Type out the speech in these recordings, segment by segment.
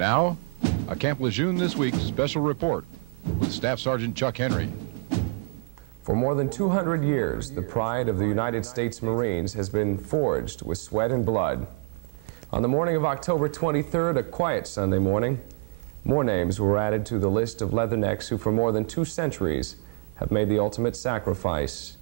Now, a Camp Lejeune This Week special report with Staff Sergeant Chuck Henry. For more than 200 years, the pride of the United States Marines has been forged with sweat and blood. On the morning of October 23rd, a quiet Sunday morning, more names were added to the list of leathernecks who for more than 2 centuries have made the ultimate sacrifice.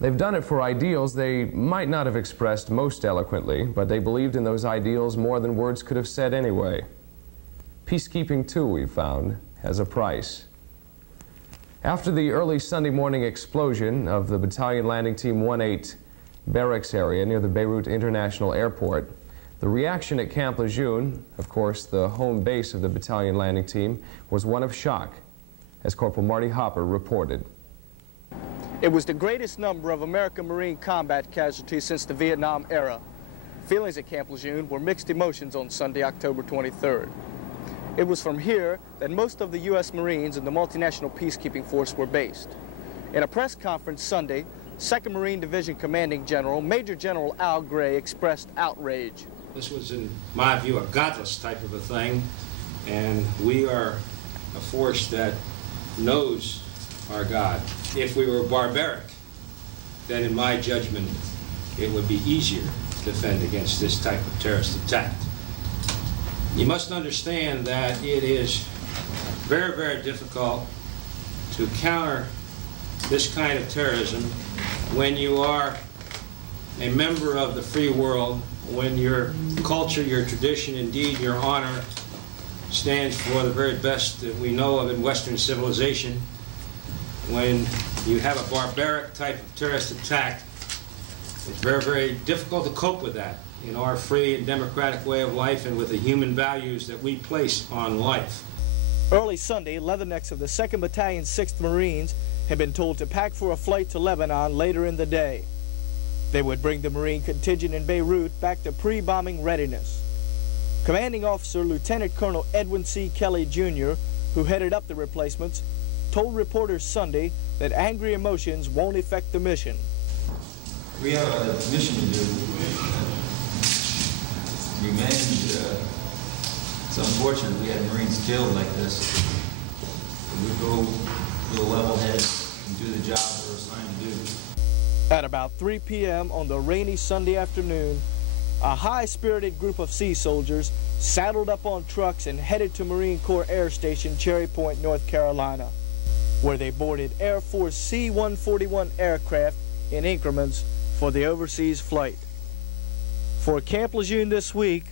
They've done it for ideals they might not have expressed most eloquently, but they believed in those ideals more than words could have said anyway. Peacekeeping, too, we've found, has a price. After the early Sunday morning explosion of the Battalion Landing Team 1-8 barracks area near the Beirut International Airport, the reaction at Camp Lejeune, of course the home base of the Battalion Landing Team, was one of shock, as Corporal Marty Hopper reported. It was the greatest number of American Marine combat casualties since the Vietnam era. Feelings at Camp Lejeune were mixed emotions on Sunday, October 23rd. It was from here that most of the U.S. Marines and the multinational peacekeeping force were based. In a press conference Sunday, 2nd Marine Division Commanding General, Major General Al Gray, expressed outrage. This was, in my view, a godless type of a thing, and we are a force that knows our God. If we were barbaric, then in my judgment, it would be easier to defend against this type of terrorist attack. You must understand that it is very, very difficult to counter this kind of terrorism when you are a member of the free world, when your culture, your tradition, indeed your honor stands for the very best that we know of in Western civilization. When you have a barbaric type of terrorist attack, it's very, very difficult to cope with that in our free and democratic way of life and with the human values that we place on life. Early Sunday, leathernecks of the 2nd Battalion 6th Marines had been told to pack for a flight to Lebanon later in the day. They would bring the Marine contingent in Beirut back to pre-bombing readiness. Commanding Officer Lieutenant Colonel Edwin C. Kelly, Jr., who headed up the replacements, told reporters Sunday that angry emotions won't affect the mission. We have a mission to do. Revenge. It's unfortunate we had Marines killed like this. We go with a level head and do the job we're assigned to do. At about 3 p.m. on the rainy Sunday afternoon, a high-spirited group of sea soldiers saddled up on trucks and headed to Marine Corps Air Station Cherry Point, North Carolina, where they boarded Air Force C-141 aircraft in increments for the overseas flight. For Camp Lejeune This Week,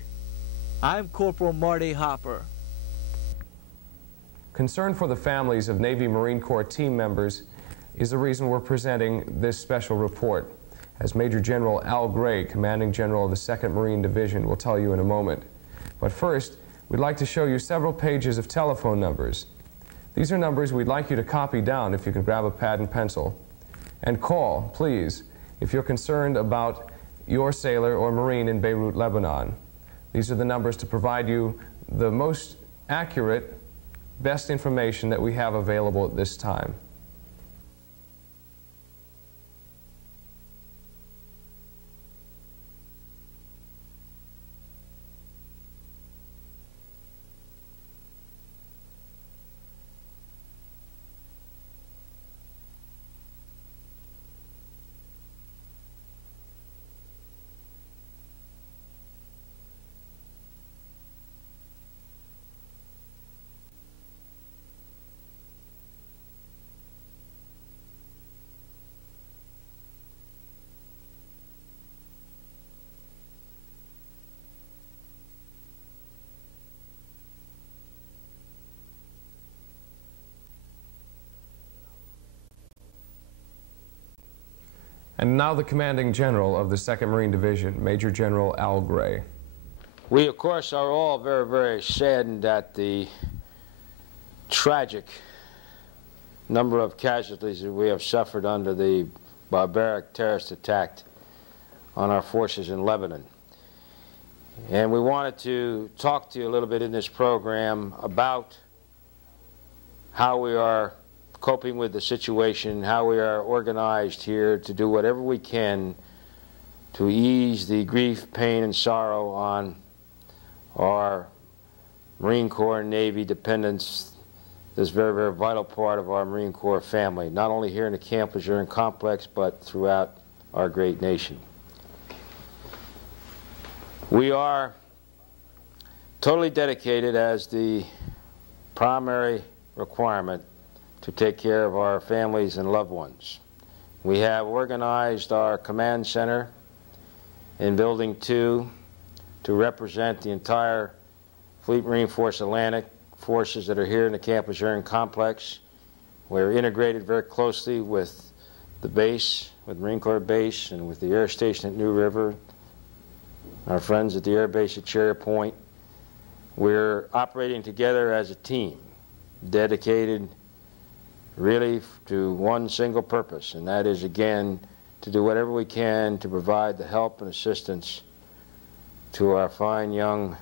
I'm Corporal Marty Hopper. Concern for the families of Navy Marine Corps team members is the reason we're presenting this special report, as Major General Al Gray, Commanding General of the 2nd Marine Division, will tell you in a moment. But first, we'd like to show you several pages of telephone numbers. These are numbers we'd like you to copy down if you can grab a pad and pencil. And call, please, if you're concerned about your sailor or Marine in Beirut, Lebanon. These are the numbers to provide you the most accurate, best information that we have available at this time. And now the Commanding General of the 2nd Marine Division, Major General Al Gray. We, of course, are all very, very saddened at the tragic number of casualties that we have suffered under the barbaric terrorist attack on our forces in Lebanon. And we wanted to talk to you a little bit in this program about how we are coping with the situation, how we are organized here to do whatever we can to ease the grief, pain, and sorrow on our Marine Corps and Navy dependents, this very, very vital part of our Marine Corps family, not only here in the Camp Lejeune complex, but throughout our great nation. We are totally dedicated as the primary requirement to take care of our families and loved ones. We have organized our command center in Building 2 to represent the entire Fleet Marine Force Atlantic forces that are here in the Camp Lejeune complex. We're integrated very closely with the base, with Marine Corps Base, and with the air station at New River, our friends at the air base at Cherry Point. We're operating together as a team, dedicated really to one single purpose, and that is, again, to do whatever we can to provide the help and assistance to our fine young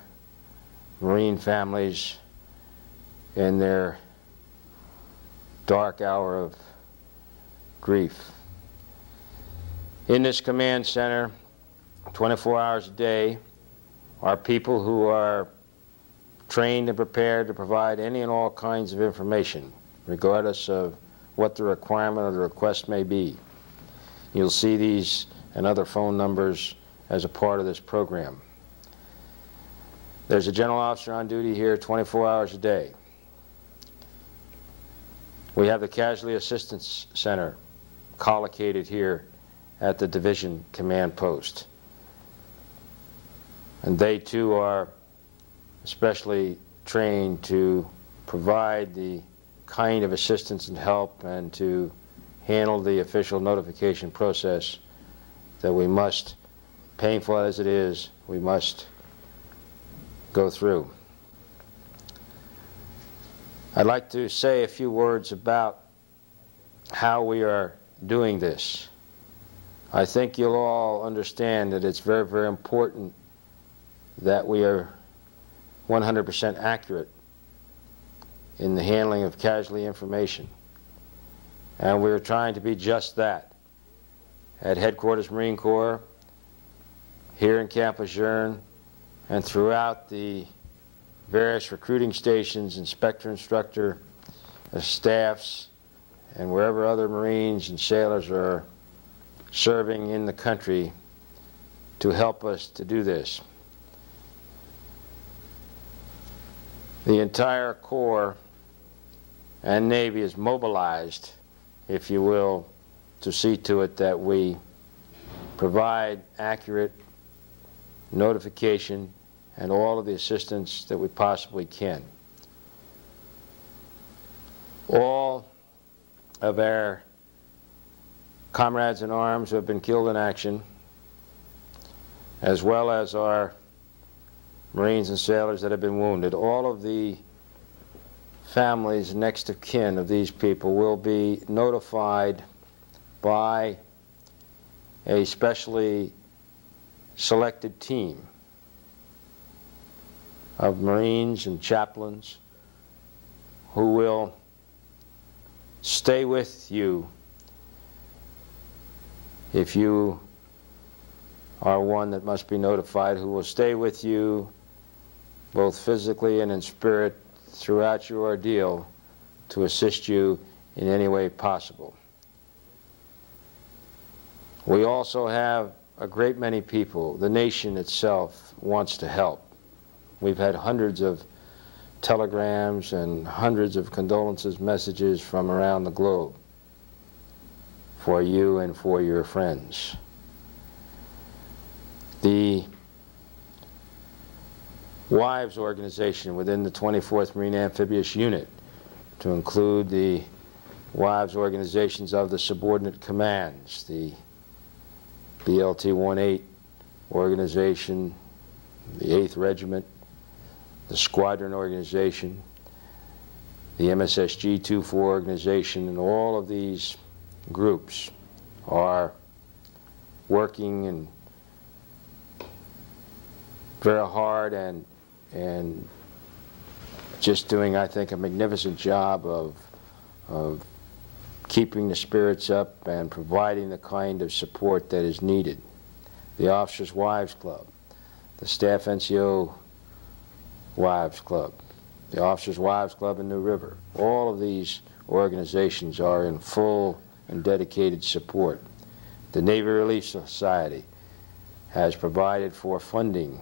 Marine families in their dark hour of grief. In this command center, 24 hours a day, are people who are trained and prepared to provide any and all kinds of information, regardless of what the requirement or the request may be. You'll see these and other phone numbers as a part of this program. There's a general officer on duty here 24 hours a day. We have the Casualty Assistance Center collocated here at the Division Command Post. And they too are especially trained to provide the kind of assistance and help and to handle the official notification process that we must, painful as it is, we must go through. I'd like to say a few words about how we are doing this. I think you'll all understand that it's very, very important that we are 100% accurate in the handling of casualty information. And we're trying to be just that. At Headquarters Marine Corps, here in Camp Lejeune, and throughout the various recruiting stations, instructor staffs, and wherever other Marines and sailors are serving in the country to help us to do this. The entire Corps and Navy is mobilized, if you will, to see to it that we provide accurate notification and all of the assistance that we possibly can. All of our comrades in arms who have been killed in action, as well as our Marines and sailors that have been wounded, all of the families next of kin of these people will be notified by a specially selected team of Marines and chaplains who will stay with you if you are one that must be notified, who will stay with you both physically and in spirit throughout your ordeal to assist you in any way possible. We also have a great many people. The nation itself wants to help. We've had hundreds of telegrams and hundreds of condolences messages from around the globe for you and for your friends. The Wives Organization within the 24th Marine Amphibious Unit, to include the Wives Organizations of the subordinate commands, the BLT-18 organization, the 8th Regiment, the Squadron Organization, the MSSG-24 organization, and all of these groups are working and very hard and just doing, I think, a magnificent job of keeping the spirits up and providing the kind of support that is needed. The Officers' Wives Club, the Staff NCO Wives Club, the Officers' Wives Club in New River. All of these organizations are in full and dedicated support. The Navy Relief Society has provided for funding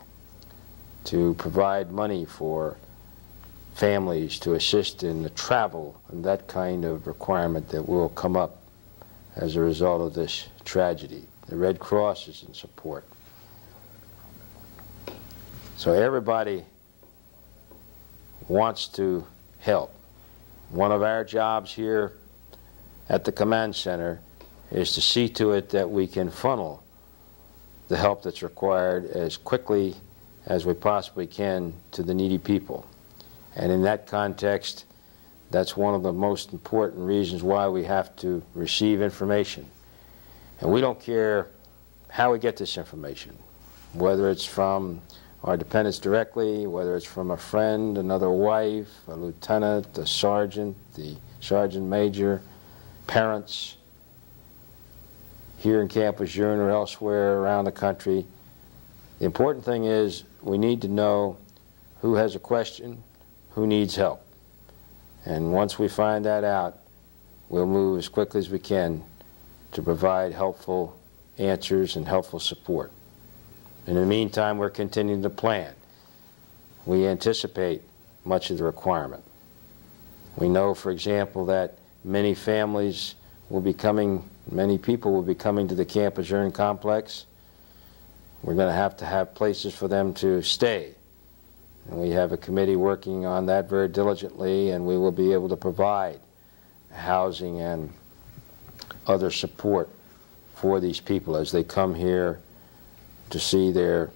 to provide money for families to assist in the travel and that kind of requirement that will come up as a result of this tragedy. The Red Cross is in support. So everybody wants to help. One of our jobs here at the command center is to see to it that we can funnel the help that's required as quickly as we possibly can to the needy people. And in that context, that's one of the most important reasons why we have to receive information. And we don't care how we get this information, whether it's from our dependents directly, whether it's from a friend, another wife, a lieutenant, a sergeant, the sergeant major, parents, here in Camp Lejeune or elsewhere around the country. The important thing is we need to know who has a question, who needs help. And once we find that out, we'll move as quickly as we can to provide helpful answers and helpful support. In the meantime, we're continuing to plan. We anticipate much of the requirement. We know, for example, that many families will be coming, many people will be coming to the Camp Lejeune complex. We're going to have places for them to stay. And we have a committee working on that very diligently, and we will be able to provide housing and other support for these people as they come here to see their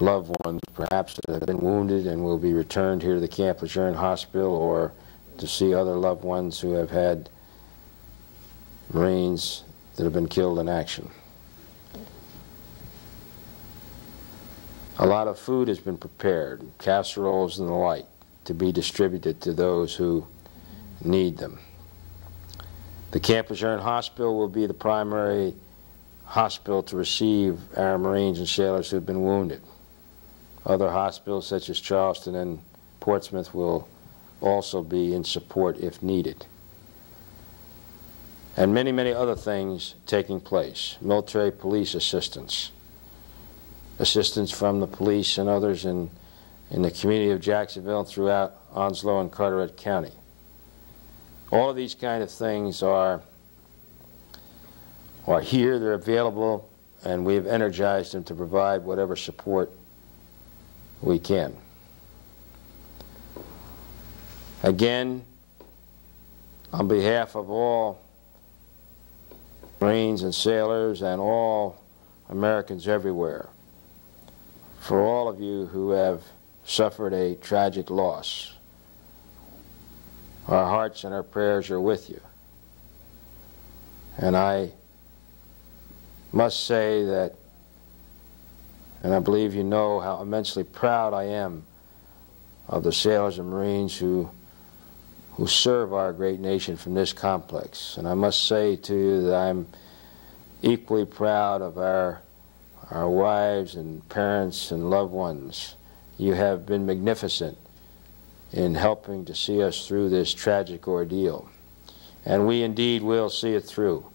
loved ones, perhaps that have been wounded and will be returned here to the Camp Lejeune Hospital, or to see other loved ones who have had Marines that have been killed in action. A lot of food has been prepared, casseroles and the like, to be distributed to those who need them. The Camp Lejeune Hospital will be the primary hospital to receive our Marines and sailors who have been wounded. Other hospitals such as Charleston and Portsmouth will also be in support if needed. And many, many other things taking place. Military police assistance. Assistance from the police and others in the community of Jacksonville and throughout Onslow and Carteret County. All of these kind of things are here, they're available, and we've energized them to provide whatever support we can. Again, on behalf of all Marines and sailors and all Americans everywhere, for all of you who have suffered a tragic loss, our hearts and our prayers are with you. And I must say that, and I believe you know how immensely proud I am of the sailors and Marines who serve our great nation from this complex. And I must say to you that I'm equally proud of our wives and parents and loved ones. You have been magnificent in helping to see us through this tragic ordeal. And we indeed will see it through.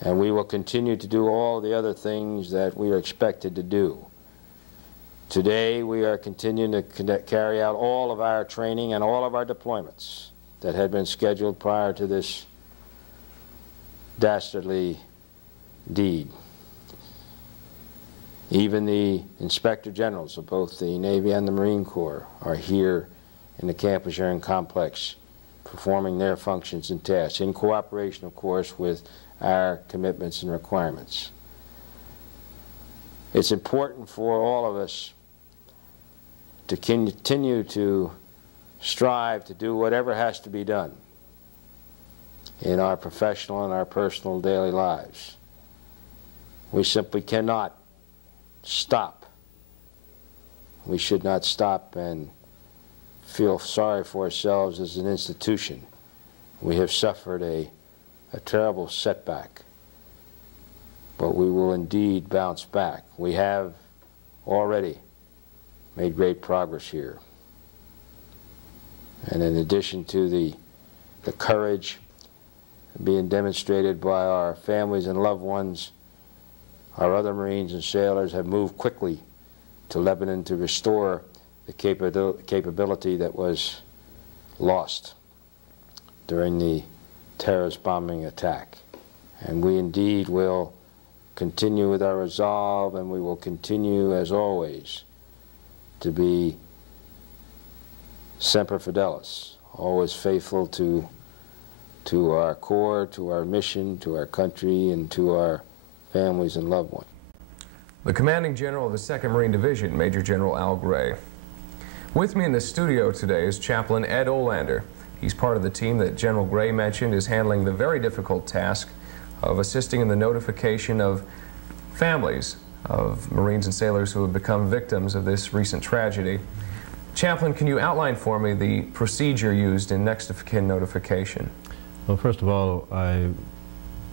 And we will continue to do all the other things that we are expected to do. Today we are continuing to carry out all of our training and all of our deployments that had been scheduled prior to this dastardly deed. Even the Inspector Generals of both the Navy and the Marine Corps are here in the Camp Lejeune complex performing their functions and tasks, in cooperation, of course, with our commitments and requirements. It's important for all of us to continue to strive to do whatever has to be done in our professional and our personal daily lives. We simply cannot stop. We should not stop and feel sorry for ourselves as an institution. We have suffered a terrible setback, but we will indeed bounce back. We have already made great progress here. And in addition to the courage being demonstrated by our families and loved ones, our other Marines and sailors have moved quickly to Lebanon to restore the capability that was lost during the terrorist bombing attack. And we indeed will continue with our resolve, and we will continue, as always, to be semper fidelis, always faithful to our corps, to our mission, to our country, and to our families and loved ones. The Commanding General of the 2nd Marine Division, Major General Al Gray. With me in the studio today is Chaplain Ed Olander. He's part of the team that General Gray mentioned is handling the very difficult task of assisting in the notification of families of Marines and sailors who have become victims of this recent tragedy. Chaplain, can you outline for me the procedure used in next of kin notification? Well, first of all, I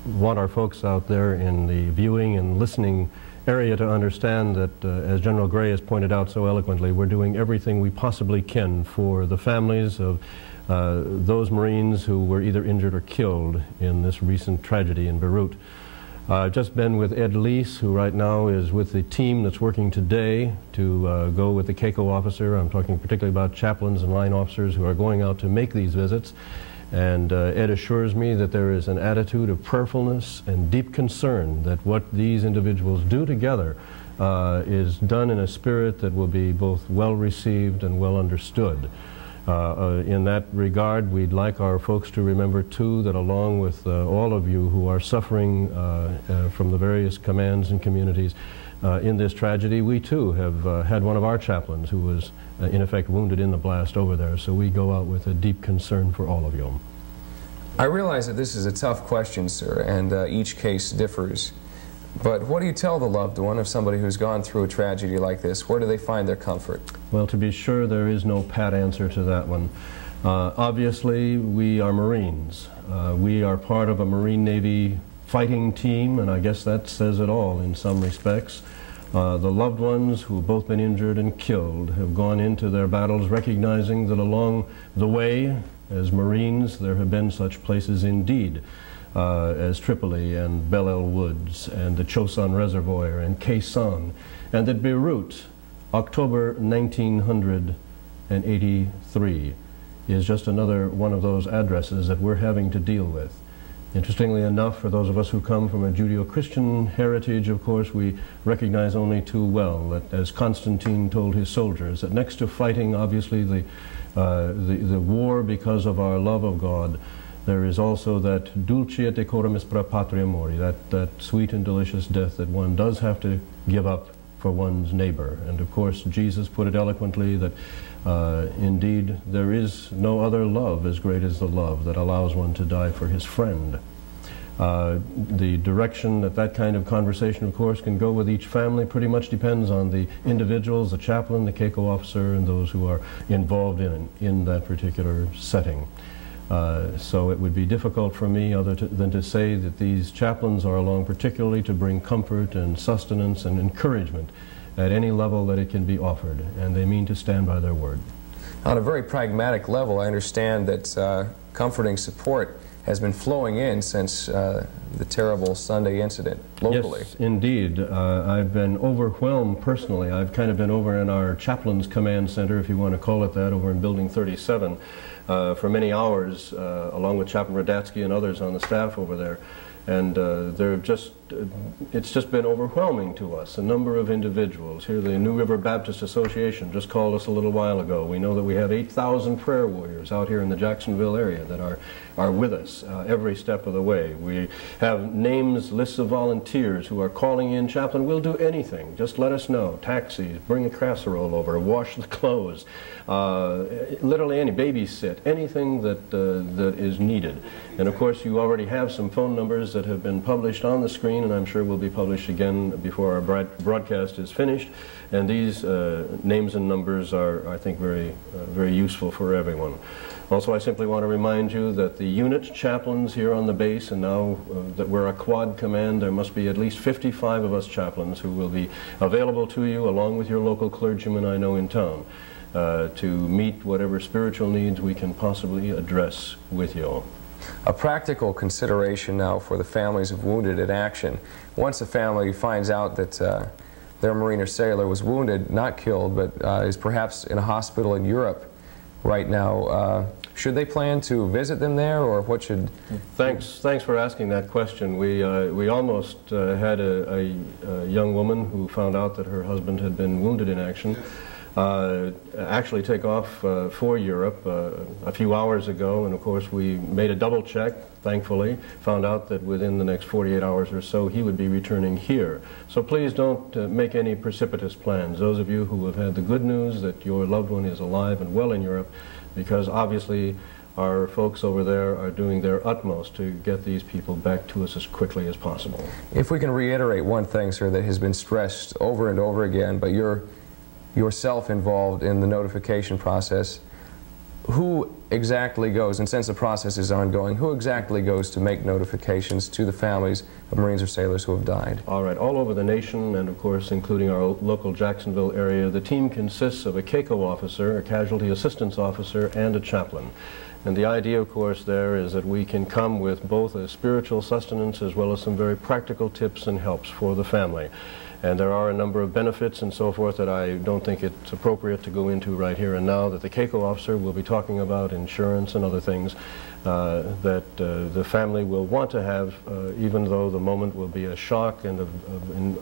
want our folks out there in the viewing and listening area to understand that, as General Gray has pointed out so eloquently, we're doing everything we possibly can for the families of those Marines who were either injured or killed in this recent tragedy in Beirut. I've just been with Ed Lease, who right now is with the team that's working today to go with the CACO officer. I'm talking particularly about chaplains and line officers who are going out to make these visits. And Ed assures me that there is an attitude of prayerfulness and deep concern that what these individuals do together is done in a spirit that will be both well received and well understood. In that regard, we'd like our folks to remember, too, that along with all of you who are suffering from the various commands and communities in this tragedy, we, too, have had one of our chaplains who was, in effect, wounded in the blast over there. So we go out with a deep concern for all of you. I realize that this is a tough question, sir, and each case differs. But what do you tell the loved one of somebody who's gone through a tragedy like this? Where do they find their comfort? Well, to be sure, there is no pat answer to that one. Obviously, we are Marines. We are part of a Marine Navy fighting team, and I guess that says it all in some respects. The loved ones who have both been injured and killed have gone into their battles recognizing that along the way, as Marines, there have been such places indeed. As Tripoli and Belle Île Woods and the Chosin Reservoir and Khe Sanh, and that Beirut, October 1983, is just another one of those addresses that we're having to deal with. Interestingly enough, for those of us who come from a Judeo-Christian heritage, of course, we recognize only too well that, as Constantine told his soldiers, that next to fighting, obviously, the war because of our love of God, there is also that dulce et decorum est pro patria mori, that sweet and delicious death that one does have to give up for one's neighbor. And of course, Jesus put it eloquently that indeed there is no other love as great as the love that allows one to die for his friend. The direction that that kind of conversation, of course, can go with each family pretty much depends on the individuals, the chaplain, the CACO officer, and those who are involved in that particular setting. So it would be difficult for me than to say that these chaplains are along particularly to bring comfort and sustenance and encouragement at any level that it can be offered, and they mean to stand by their word. On a very pragmatic level, I understand that comforting support has been flowing in since the terrible Sunday incident locally. Yes, indeed. I've been overwhelmed personally. I've kind of been over in our Chaplains Command Center, if you want to call it that, over in Building 37 for many hours, along with Chaplain Radatsky and others on the staff over there. And it's just been overwhelming to us. A number of individuals here, the New River Baptist Association just called us a little while ago. We know that we have 8,000 prayer warriors out here in the Jacksonville area that are with us every step of the way. We have names, lists of volunteers who are calling in, Chaplain, we'll do anything. Just let us know. Taxis, bring a casserole over, wash the clothes, literally any, babysit, anything that is needed. And of course, you already have some phone numbers that have been published on the screen magazine, and I'm sure will be published again before our broadcast is finished. And these names and numbers are, I think, very useful for everyone. Also, I simply want to remind you that the unit chaplains here on the base, and now that we're a quad command, there must be at least 55 of us chaplains who will be available to you, along with your local clergyman I know in town, to meet whatever spiritual needs we can possibly address with you all. A practical consideration now for the families of wounded in action. Once a family finds out that their Marine or sailor was wounded, not killed, but is perhaps in a hospital in Europe right now, should they plan to visit them there, or what should... Thanks for asking that question. We almost had a young woman who found out that her husband had been wounded in action actually take off for Europe a few hours ago, and of course we made a double check, thankfully, found out that within the next 48 hours or so he would be returning here. So please don't make any precipitous plans, those of you who have had the good news that your loved one is alive and well in Europe, because obviously our folks over there are doing their utmost to get these people back to us as quickly as possible. If we can reiterate one thing, sir, that has been stressed over and over again, but you're yourself involved in the notification process, who exactly goes, and since the process is ongoing, who exactly goes to make notifications to the families of Marines or sailors who have died? All right, all over the nation, and of course including our local Jacksonville area, the team consists of a CACO officer, a casualty assistance officer, and a chaplain. And the idea, of course, there is that we can come with both a spiritual sustenance as well as some very practical tips and helps for the family. And there are a number of benefits and so forth that I don't think it's appropriate to go into right here and now, that the CACO officer will be talking about, insurance and other things that the family will want to have, even though the moment will be a shock and of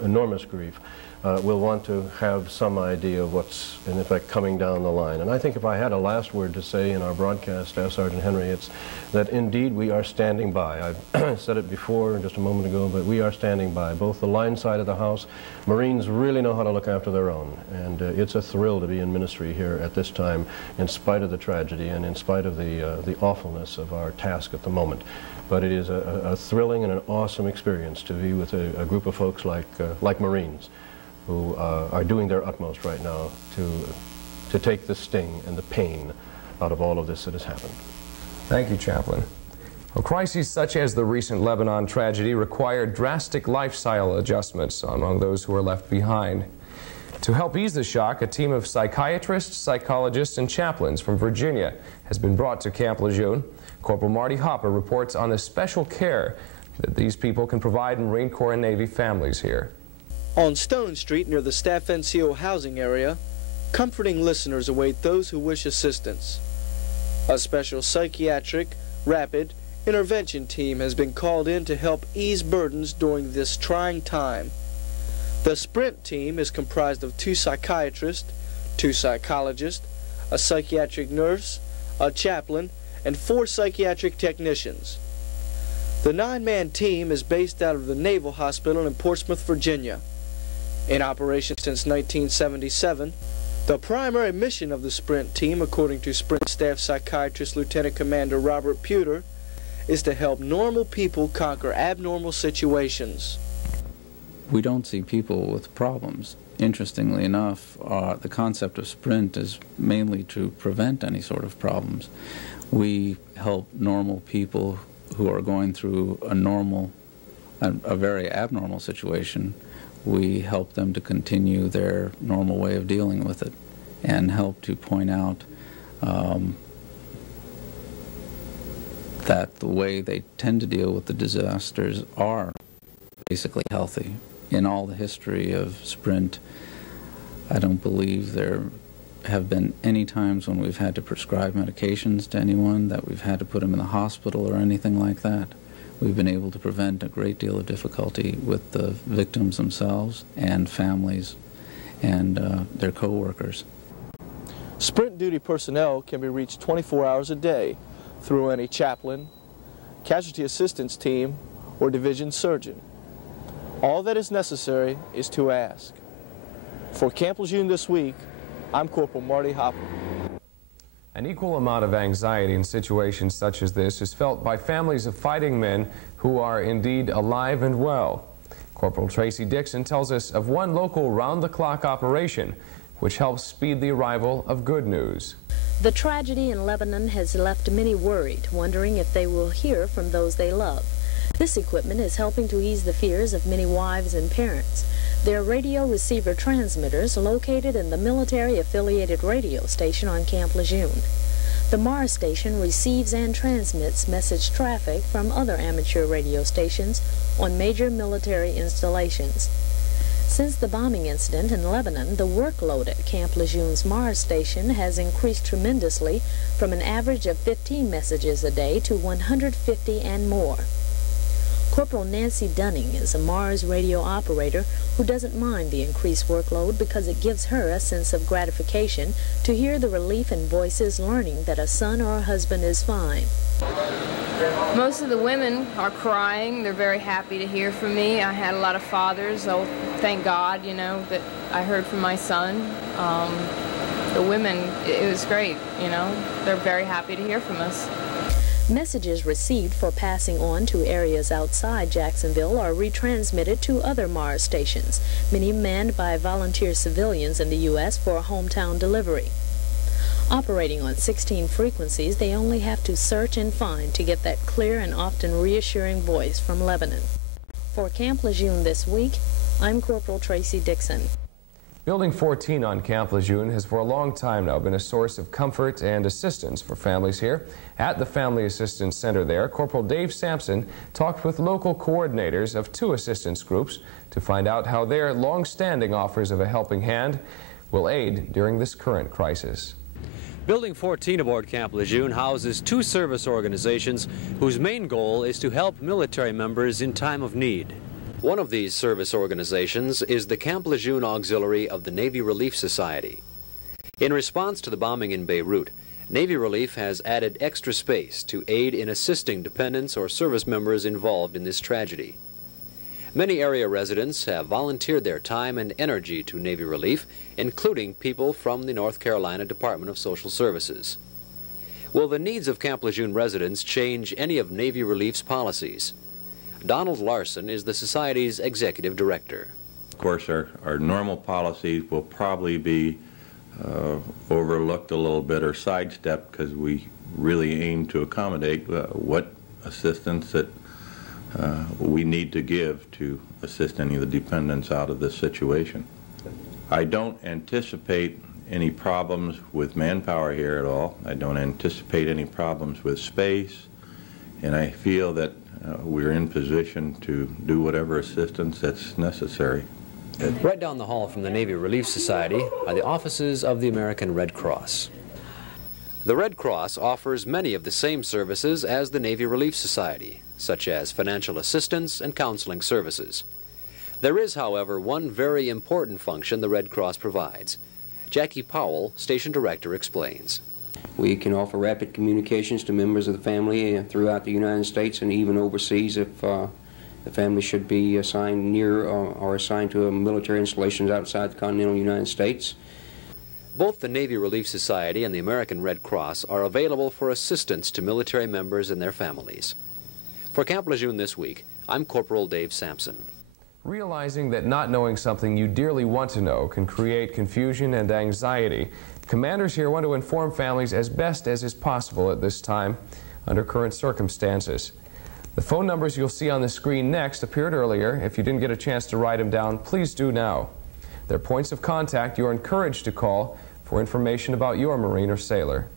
enormous grief. We'll want to have some idea of what's, in effect, coming down the line. And I think if I had a last word to say in our broadcast, Staff Sergeant Henry, it's that indeed we are standing by. I said it before, just a moment ago, but we are standing by. Both the line side of the house, Marines really know how to look after their own. And it's a thrill to be in ministry here at this time, in spite of the tragedy and in spite of the awfulness of our task at the moment. But it is a thrilling and an awesome experience to be with a group of folks like Marines, who are doing their utmost right now to take the sting and the pain out of all of this that has happened. Thank you, Chaplain. Well, crises such as the recent Lebanon tragedy require drastic lifestyle adjustments among those who are left behind. To help ease the shock, a team of psychiatrists, psychologists, and chaplains from Virginia has been brought to Camp Lejeune. Corporal Marty Hopper reports on the special care that these people can provide Marine Corps and Navy families here. On Stone Street, near the Staff NCO housing area, comforting listeners await those who wish assistance. A special psychiatric, rapid, intervention team has been called in to help ease burdens during this trying time. The Sprint team is comprised of 2 psychiatrists, 2 psychologists, a psychiatric nurse, a chaplain, and 4 psychiatric technicians. The 9-man team is based out of the Naval Hospital in Portsmouth, Virginia. In operation since 1977, the primary mission of the Sprint team, according to Sprint Staff Psychiatrist Lieutenant Commander Robert Pewter, is to help normal people conquer abnormal situations. We don't see people with problems. Interestingly enough, the concept of Sprint is mainly to prevent any sort of problems. We help normal people who are going through a very abnormal situation. We help them to continue their normal way of dealing with it and help to point out that the way they tend to deal with the disasters are basically healthy. In all the history of Sprint, I don't believe there have been any times when we've had to prescribe medications to anyone, that we've had to put them in the hospital or anything like that. We've been able to prevent a great deal of difficulty with the victims themselves and families and their co-workers. Sprint duty personnel can be reached 24 hours a day through any chaplain, casualty assistance team, or division surgeon. All that is necessary is to ask. For Camp Lejeune this week, I'm Corporal Marty Hopper. An equal amount of anxiety in situations such as this is felt by families of fighting men who are indeed alive and well. Corporal Tracy Dixon tells us of one local round-the-clock operation which helps speed the arrival of good news. The tragedy in Lebanon has left many worried, wondering if they will hear from those they love. This equipment is helping to ease the fears of many wives and parents. They're radio receiver transmitters located in the military-affiliated radio station on Camp Lejeune. The Mars station receives and transmits message traffic from other amateur radio stations on major military installations. Since the bombing incident in Lebanon, the workload at Camp Lejeune's Mars station has increased tremendously from an average of 15 messages a day to 150 and more. Corporal Nancy Dunning is a Mars radio operator who doesn't mind the increased workload because it gives her a sense of gratification to hear the relief in voices learning that a son or a husband is fine. Most of the women are crying. They're very happy to hear from me. I had a lot of fathers. Oh, thank God, you know, that I heard from my son. The women, it was great, you know. They're very happy to hear from us. Messages received for passing on to areas outside Jacksonville are retransmitted to other Mars stations, many manned by volunteer civilians in the U.S. for hometown delivery. Operating on 16 frequencies, they only have to search and find to get that clear and often reassuring voice from Lebanon. For Camp Lejeune this week, I'm Corporal Tracy Dixon. Building 14 on Camp Lejeune has for a long time now been a source of comfort and assistance for families here. At the Family Assistance Center there, Corporal Dave Sampson talked with local coordinators of 2 assistance groups to find out how their long-standing offers of a helping hand will aid during this current crisis. Building 14 aboard Camp Lejeune houses 2 service organizations whose main goal is to help military members in time of need. One of these service organizations is the Camp Lejeune Auxiliary of the Navy Relief Society. In response to the bombing in Beirut, Navy Relief has added extra space to aid in assisting dependents or service members involved in this tragedy. Many area residents have volunteered their time and energy to Navy Relief, including people from the North Carolina Department of Social Services. Will the needs of Camp Lejeune residents change any of Navy Relief's policies? Donald Larson is the Society's executive director. Of course, our normal policies will probably be overlooked a little bit or sidestepped because we really aim to accommodate what assistance that we need to give to assist any of the dependents out of this situation. I don't anticipate any problems with manpower here at all. I don't anticipate any problems with space, and I feel that we're in position to do whatever assistance that's necessary. Right down the hall from the Navy Relief Society are the offices of the American Red Cross. The Red Cross offers many of the same services as the Navy Relief Society, such as financial assistance and counseling services. There is, however, one very important function the Red Cross provides. Jackie Powell, Station Director, explains. We can offer rapid communications to members of the family throughout the United States and even overseas if the family should be assigned near or assigned to military installations outside the continental United States. Both the Navy Relief Society and the American Red Cross are available for assistance to military members and their families. For Camp Lejeune this week, I'm Corporal Dave Sampson. Realizing that not knowing something you dearly want to know can create confusion and anxiety, commanders here want to inform families as best as is possible at this time under current circumstances. The phone numbers you'll see on the screen next appeared earlier. If you didn't get a chance to write them down, please do now. They're points of contact you're encouraged to call for information about your Marine or sailor.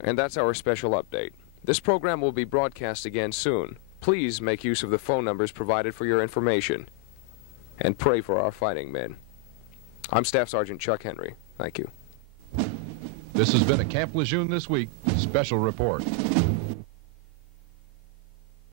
And that's our special update. This program will be broadcast again soon. Please make use of the phone numbers provided for your information and pray for our fighting men. I'm Staff Sergeant Chuck Henry. Thank you. This has been a Camp Lejeune This Week special report.